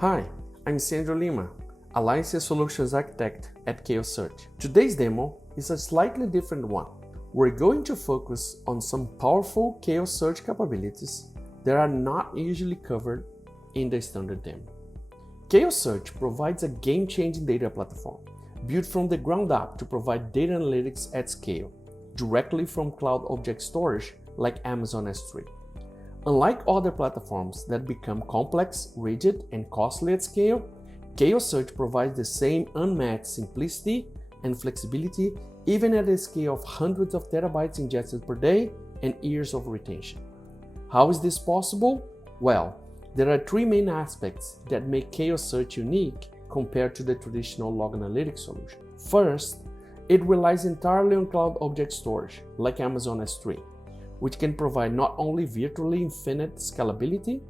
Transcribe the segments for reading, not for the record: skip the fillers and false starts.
Hi, I'm Sandro Lima, Alliance Solutions Architect at ChaosSearch. Today's demo is a slightly different one. We're going to focus on some powerful ChaosSearch capabilities that are not usually covered in the standard demo. ChaosSearch provides a game-changing data platform built from the ground up to provide data analytics at scale, directly from cloud object storage like Amazon S3. Unlike other platforms that become complex, rigid, and costly at scale, ChaosSearch provides the same unmatched simplicity and flexibility even at a scale of hundreds of terabytes ingested per day and years of retention. How is this possible? Well, there are three main aspects that make ChaosSearch unique compared to the traditional log analytics solution. First, it relies entirely on cloud object storage like Amazon S3, which can provide not only virtually infinite scalability,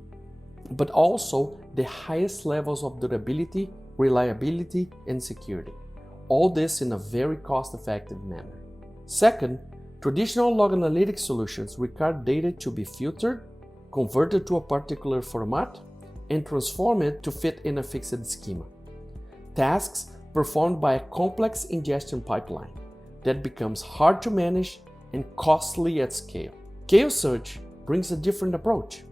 but also the highest levels of durability, reliability, and security. All this in a very cost-effective manner. Second, traditional log analytics solutions require data to be filtered, converted to a particular format, and transformed to fit in a fixed schema. Tasks performed by a complex ingestion pipeline that becomes hard to manage and costly at scale. ChaosSearch brings a different approach,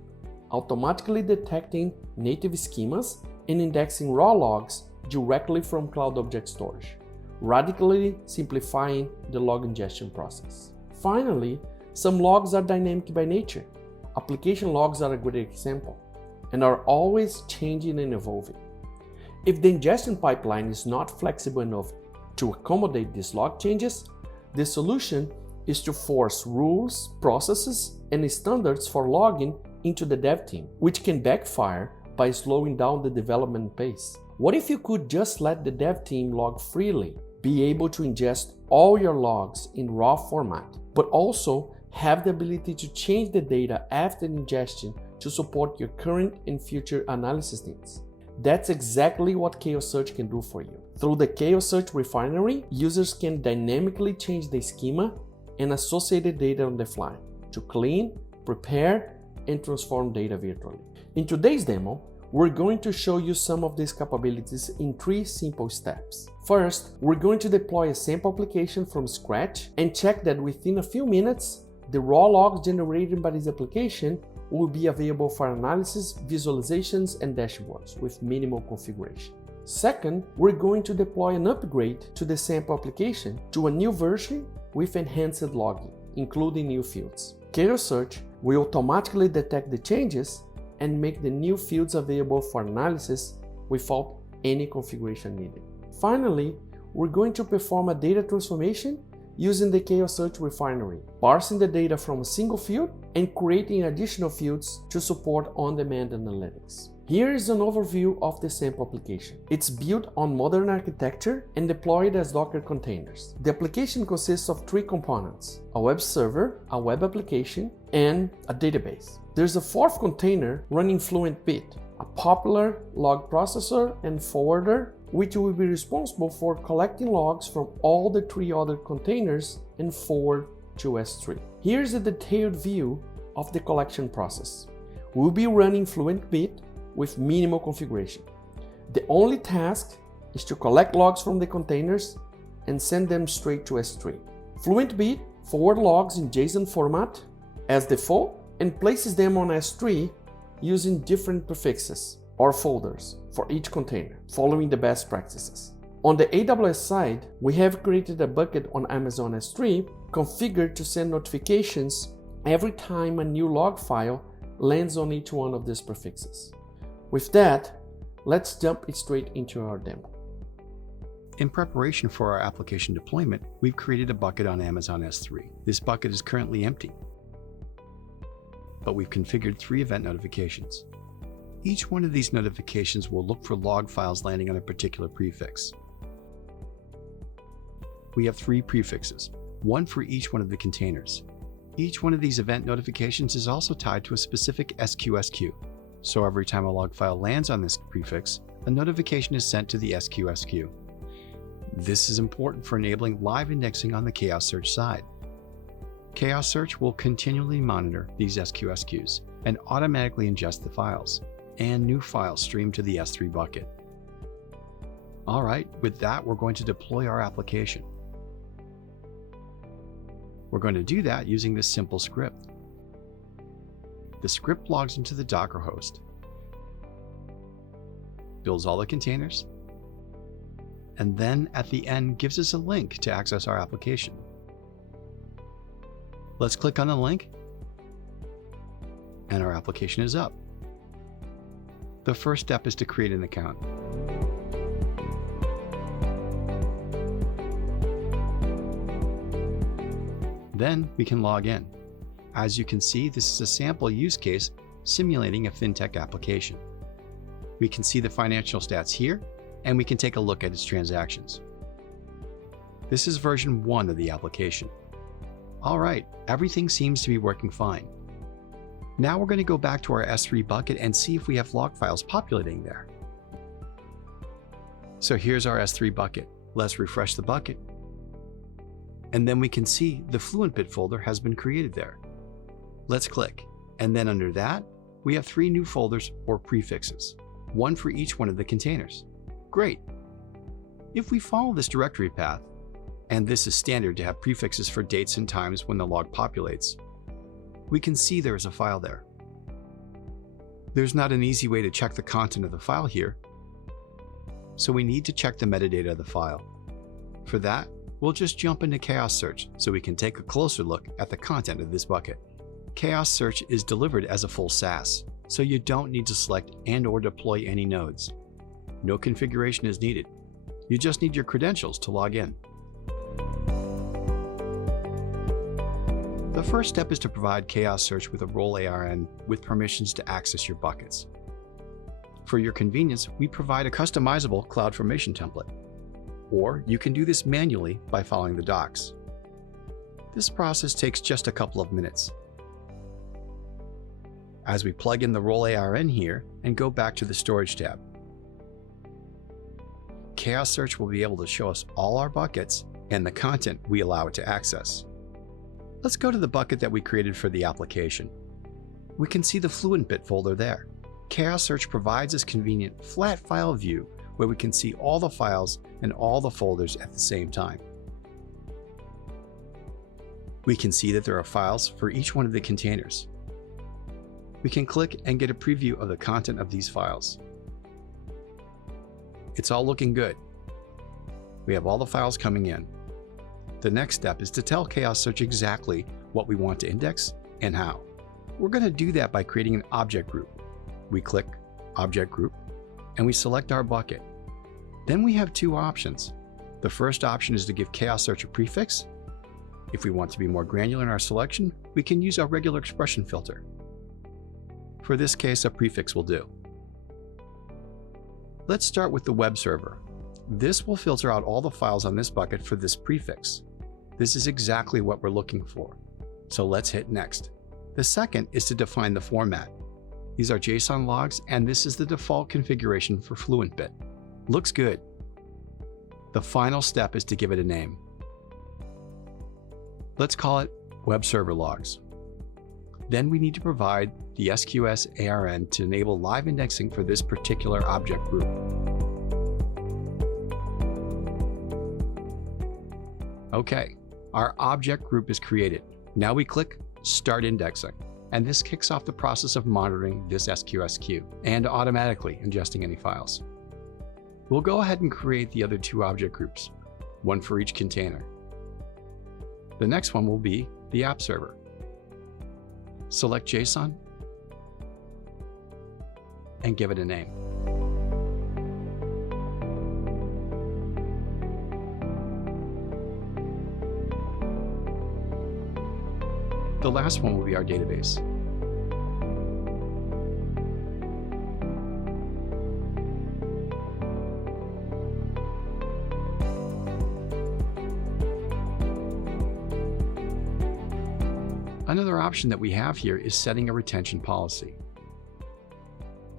automatically detecting native schemas and indexing raw logs directly from cloud object storage, radically simplifying the log ingestion process. Finally, some logs are dynamic by nature. Application logs are a good example and are always changing and evolving. If the ingestion pipeline is not flexible enough to accommodate these log changes, the solution is to force rules, processes, and standards for logging into the dev team, which can backfire by slowing down the development pace. What if you could just let the dev team log freely, be able to ingest all your logs in raw format, but also have the ability to change the data after ingestion to support your current and future analysis needs? That's exactly what ChaosSearch can do for you. Through the ChaosSearch refinery, users can dynamically change the schema and associated data on the fly to clean, prepare, and transform data virtually. In today's demo, we're going to show you some of these capabilities in three simple steps. First, we're going to deploy a sample application from scratch and check that within a few minutes, the raw logs generated by this application will be available for analysis, visualizations, and dashboards with minimal configuration. Second, we're going to deploy an upgrade to the sample application to a new version with enhanced logging, including new fields. ChaosSearch will automatically detect the changes and make the new fields available for analysis without any configuration needed. Finally, we're going to perform a data transformation using the ChaosSearch refinery, parsing the data from a single field and creating additional fields to support on-demand analytics. Here is an overview of the sample application. It's built on modern architecture and deployed as Docker containers. The application consists of three components: a web server, a web application, and a database. There's a fourth container running FluentBit, a popular log processor and forwarder, which will be responsible for collecting logs from all the three other containers and forward to S3. Here's a detailed view of the collection process. We'll be running FluentBit with minimal configuration. The only task is to collect logs from the containers and send them straight to S3. FluentBit forward logs in JSON format as default and places them on S3 using different prefixes or folders for each container, following the best practices. On the AWS side, we have created a bucket on Amazon S3 configured to send notifications every time a new log file lands on each one of these prefixes. With that, let's jump straight into our demo. In preparation for our application deployment, we've created a bucket on Amazon S3. This bucket is currently empty, but we've configured 3 event notifications. Each one of these notifications will look for log files landing on a particular prefix. We have 3 prefixes, one for each one of the containers. Each one of these event notifications is also tied to a specific SQS queue. So every time a log file lands on this prefix, a notification is sent to the SQS queue. This is important for enabling live indexing on the ChaosSearch side. ChaosSearch will continually monitor these SQS queues and automatically ingest the files. and new files streamed to the S3 bucket. All right, with that, we're going to deploy our application. We're going to do that using this simple script. The script logs into the Docker host, builds all the containers, and then at the end gives us a link to access our application. Let's click on the link, and our application is up. The first step is to create an account. Then we can log in. As you can see, this is a sample use case simulating a fintech application. We can see the financial stats here, and we can take a look at its transactions. This is version 1 of the application. All right, everything seems to be working fine. Now we're going to go back to our S3 bucket and see if we have log files populating there. So here's our S3 bucket. Let's refresh the bucket. And then we can see the FluentBit folder has been created there. Let's click, and then under that, we have 3 new folders or prefixes, one for each one of the containers. Great. If we follow this directory path, and this is standard to have prefixes for dates and times when the log populates, we can see there is a file there. There's not an easy way to check the content of the file here, so we need to check the metadata of the file. For that, we'll just jump into ChaosSearch so we can take a closer look at the content of this bucket. ChaosSearch is delivered as a full SaaS, so you don't need to select and/or deploy any nodes. No configuration is needed. You just need your credentials to log in. The first step is to provide ChaosSearch with a role ARN with permissions to access your buckets. For your convenience, we provide a customizable CloudFormation template, or you can do this manually by following the docs. This process takes just a couple of minutes. As we plug in the role ARN here and go back to the Storage tab, ChaosSearch will be able to show us all our buckets and the content we allow it to access. Let's go to the bucket that we created for the application. We can see the FluentBit folder there. ChaosSearch provides this convenient flat file view where we can see all the files and all the folders at the same time. We can see that there are files for each one of the containers. We can click and get a preview of the content of these files. It's all looking good. We have all the files coming in. The next step is to tell ChaosSearch exactly what we want to index and how. We're going to do that by creating an object group. We click Object Group, and we select our bucket. Then we have 2 options. The first option is to give ChaosSearch a prefix. If we want to be more granular in our selection, we can use our regular expression filter. For this case, a prefix will do. Let's start with the web server. This will filter out all the files on this bucket for this prefix. This is exactly what we're looking for. So let's hit Next. The second is to define the format. These are JSON logs, and this is the default configuration for FluentBit. Looks good. The final step is to give it a name. Let's call it Web Server Logs. Then we need to provide the SQS ARN to enable live indexing for this particular object group. Okay, our object group is created. Now we click Start Indexing, and this kicks off the process of monitoring this SQS queue and automatically ingesting any files. We'll go ahead and create the other 2 object groups, one for each container. The next one will be the app server. Select JSON and give it a name. The last one will be our database. Another option that we have here is setting a retention policy.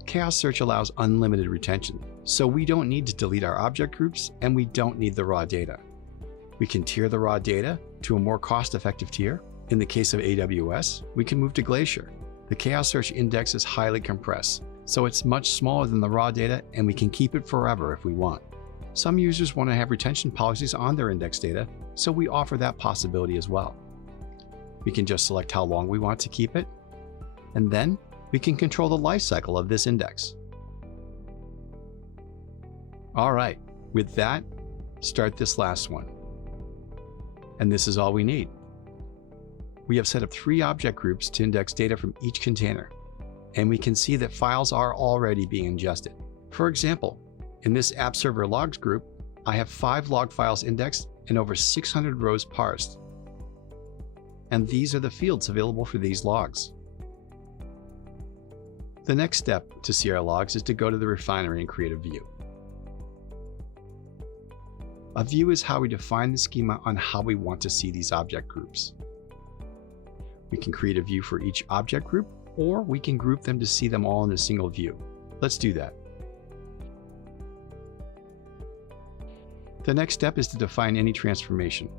ChaosSearch allows unlimited retention, so we don't need to delete our object groups and we don't need the raw data. We can tier the raw data to a more cost-effective tier. In the case of AWS, we can move to Glacier. The ChaosSearch index is highly compressed, so it's much smaller than the raw data and we can keep it forever if we want. Some users want to have retention policies on their index data, so we offer that possibility as well. We can just select how long we want to keep it, and then we can control the life cycle of this index. All right, with that, start this last one. And this is all we need. We have set up 3 object groups to index data from each container, and we can see that files are already being ingested. For example, in this app server logs group, I have 5 log files indexed and over 600 rows parsed. And these are the fields available for these logs. The next step to see our logs is to go to the refinery and create a view. A view is how we define the schema on how we want to see these object groups. We can create a view for each object group, or we can group them to see them all in a single view. Let's do that. The next step is to define any transformation.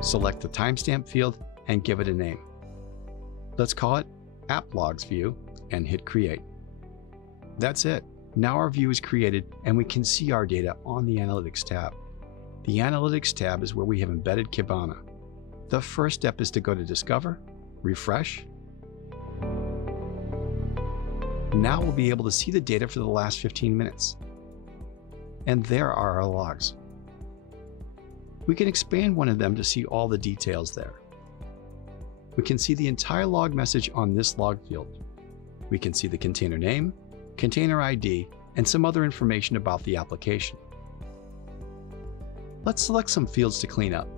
Select the timestamp field and give it a name. Let's call it App Logs View and hit Create. That's it. Now our view is created and we can see our data on the Analytics tab. The Analytics tab is where we have embedded Kibana. The first step is to go to Discover, refresh. Now we'll be able to see the data for the last 15 minutes. And there are our logs. We can expand one of them to see all the details there. We can see the entire log message on this log field. We can see the container name, container ID, and some other information about the application. Let's select some fields to clean up.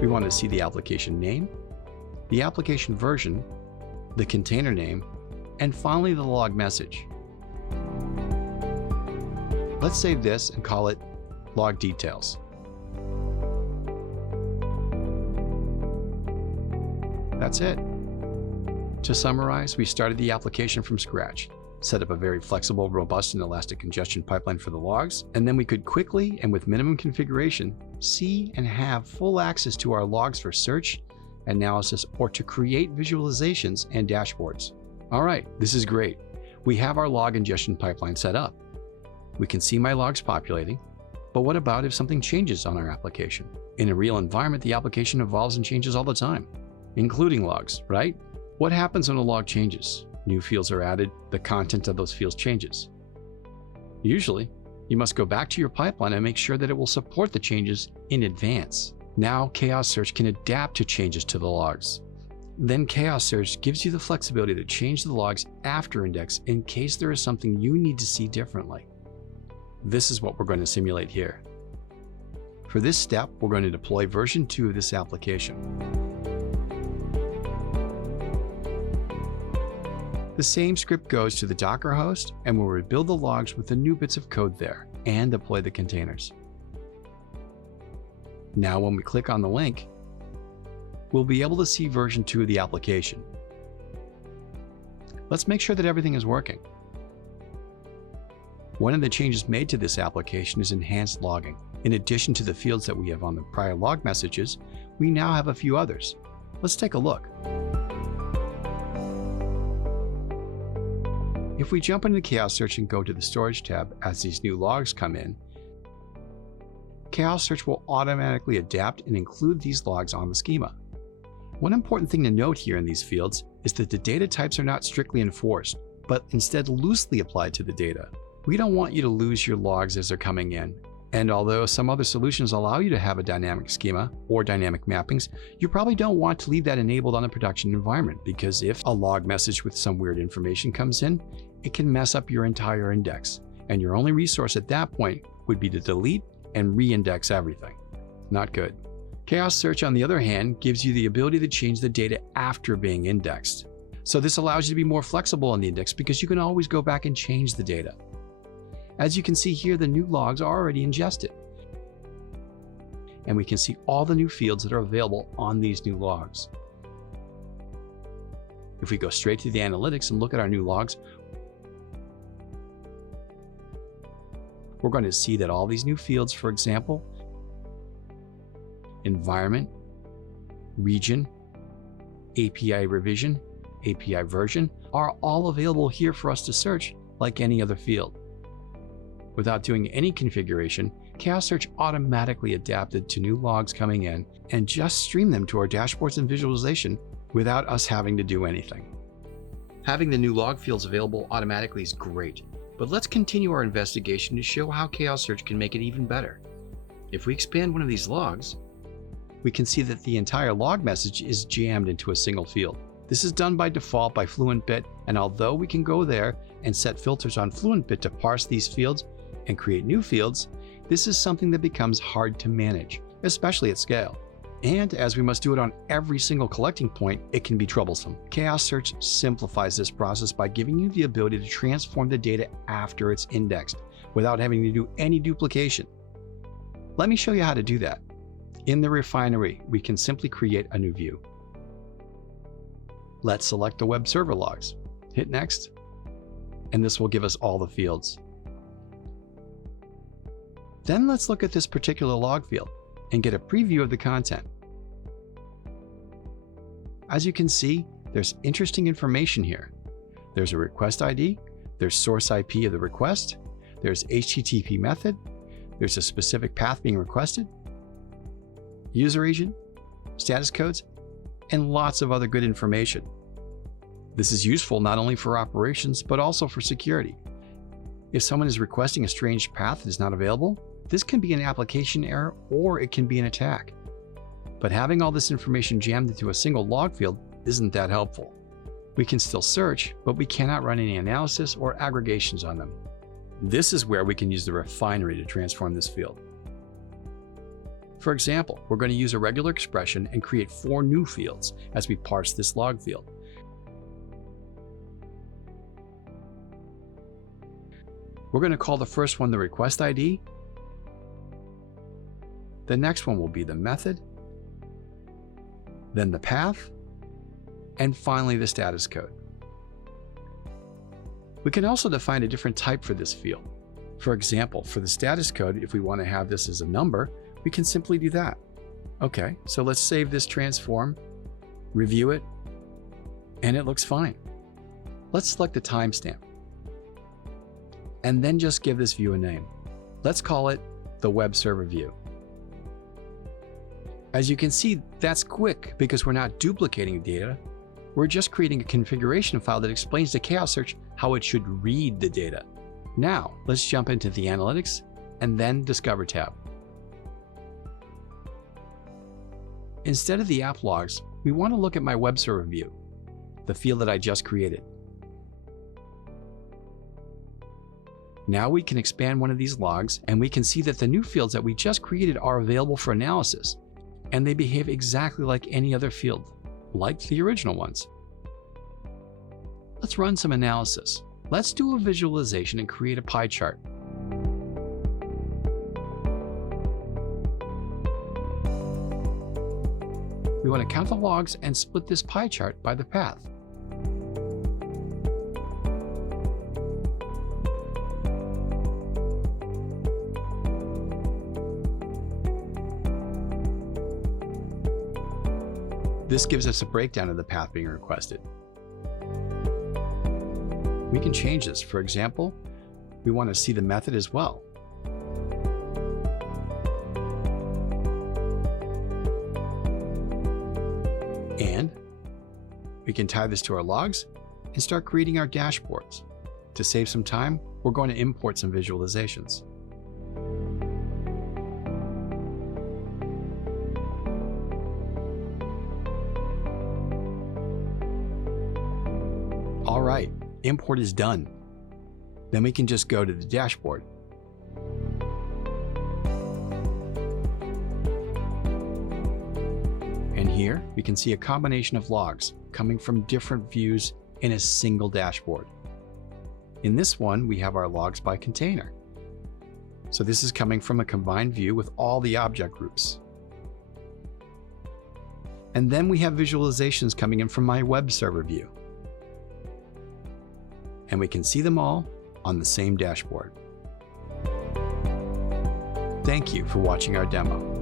We want to see the application name, the application version, the container name, and finally the log message. Let's save this and call it Log Details. That's it. To summarize, we started the application from scratch, set up a very flexible, robust, and elastic ingestion pipeline for the logs, and then we could quickly and with minimum configuration see and have full access to our logs for search, analysis, or to create visualizations and dashboards. All right, this is great. We have our log ingestion pipeline set up. We can see my logs populating, but what about if something changes on our application? In a real environment, the application evolves and changes all the time, including logs, right? What happens when a log changes? New fields are added, the content of those fields changes. Usually, you must go back to your pipeline and make sure that it will support the changes in advance. Now, ChaosSearch can adapt to changes to the logs. Then ChaosSearch gives you the flexibility to change the logs after index in case there is something you need to see differently. This is what we're going to simulate here. For this step, we're going to deploy version 2 of this application. The same script goes to the Docker host and we'll rebuild the logs with the new bits of code there and deploy the containers. Now when we click on the link, we'll be able to see version 2 of the application. Let's make sure that everything is working. One of the changes made to this application is enhanced logging. In addition to the fields that we have on the prior log messages, we now have a few others. Let's take a look. If we jump into ChaosSearch and go to the Storage tab as these new logs come in, ChaosSearch will automatically adapt and include these logs on the schema. One important thing to note here in these fields is that the data types are not strictly enforced, but instead loosely applied to the data. We don't want you to lose your logs as they're coming in. And although some other solutions allow you to have a dynamic schema or dynamic mappings, you probably don't want to leave that enabled on a production environment because if a log message with some weird information comes in, it can mess up your entire index. And your only resource at that point would be to delete and re-index everything. Not good. ChaosSearch, on the other hand, gives you the ability to change the data after being indexed. So this allows you to be more flexible on the index because you can always go back and change the data. As you can see here, the new logs are already ingested. And we can see all the new fields that are available on these new logs. If we go straight to the analytics and look at our new logs, we're going to see that all these new fields, for example, environment, region, API revision, API version, are all available here for us to search like any other field. Without doing any configuration, ChaosSearch automatically adapted to new logs coming in and just streamed them to our dashboards and visualization without us having to do anything. Having the new log fields available automatically is great, but let's continue our investigation to show how ChaosSearch can make it even better. If we expand one of these logs, we can see that the entire log message is jammed into a single field. This is done by default by FluentBit, and although we can go there and set filters on FluentBit to parse these fields and create new fields, this is something that becomes hard to manage, especially at scale. And as we must do it on every single collecting point, it can be troublesome. ChaosSearch simplifies this process by giving you the ability to transform the data after it's indexed without having to do any duplication. Let me show you how to do that. In the refinery, we can simply create a new view. Let's select the web server logs. Hit Next, and this will give us all the fields. Then let's look at this particular log field and get a preview of the content. As you can see, there's interesting information here. There's a request ID, there's source IP of the request, there's HTTP method, there's a specific path being requested, user agent, status codes, and lots of other good information. This is useful not only for operations, but also for security. If someone is requesting a strange path that is not available, this can be an application error or it can be an attack. But having all this information jammed into a single log field isn't that helpful. We can still search, but we cannot run any analysis or aggregations on them. This is where we can use the refinery to transform this field. For example, we're going to use a regular expression and create 4 new fields as we parse this log field. We're going to call the first one the request ID. The next one will be the method, then the path, and finally the status code. We can also define a different type for this field. For example, for the status code, if we want to have this as a number, we can simply do that. Okay, so let's save this transform, review it, and it looks fine. Let's select the timestamp, and then just give this view a name. Let's call it the web server view. As you can see, that's quick because we're not duplicating data. We're just creating a configuration file that explains to ChaosSearch how it should read the data. Now, let's jump into the Analytics and then Discover tab. Instead of the app logs, we want to look at my web server view, the field that I just created. Now we can expand one of these logs and we can see that the new fields that we just created are available for analysis, and they behave exactly like any other field, like the original ones. Let's run some analysis. Let's do a visualization and create a pie chart. We want to count the logs and split this pie chart by the path. This gives us a breakdown of the path being requested. We can change this. For example, we want to see the method as well. And we can tie this to our logs and start creating our dashboards. To save some time, we're going to import some visualizations. All right, import is done. Then we can just go to the dashboard. And here we can see a combination of logs coming from different views in a single dashboard. In this one, we have our logs by container. So this is coming from a combined view with all the object groups. And then we have visualizations coming in from my web server view. And we can see them all on the same dashboard. Thank you for watching our demo.